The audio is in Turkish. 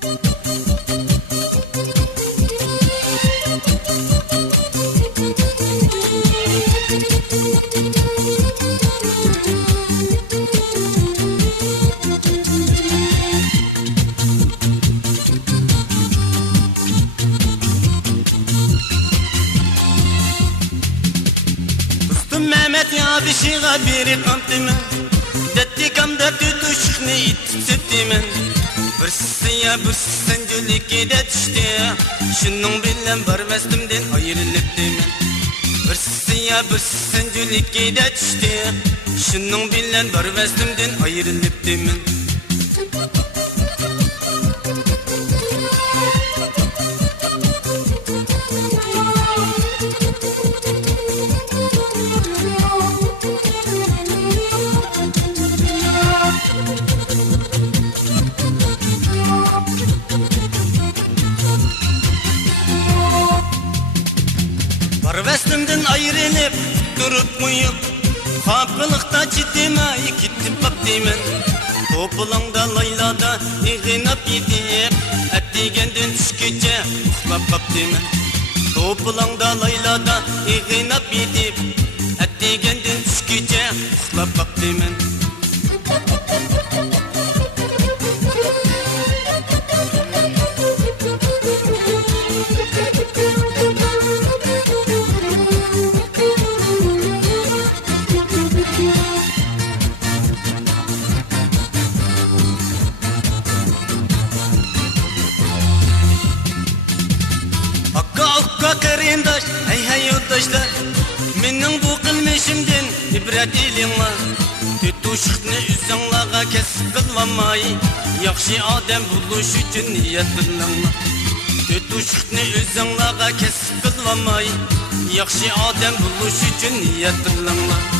Mehmet ya bir şey haberi kamtımın Detti kamda tutuşukni itipsiptimin Birsin ya birsin cülükide düştü Şunun bilen barmestimden ayrılıptimin Birsin ya birsin cülükide düştü Şunun bilen barmestimden ayrılıptimin Barvestimden ayrılıp durup muyum? Kapılıkta ciddime gittim baktimin Topulangda laylada iğinap yedip Ettigenden düşkece uhlap baktimin Topulangda laylada iğinap yedip Ettigenden düşkece uhlap baktimin Karindaş, hey hey yurttaşlar Menin bu kılmışımdan ibret ilim var Tutuşukni üzanlağa kesip kılmamay Yakşı adam buluş için niyet kılınma Tutuşukni üzanlağa kesip kılmamay Yakşı adam buluş için niyet kılınma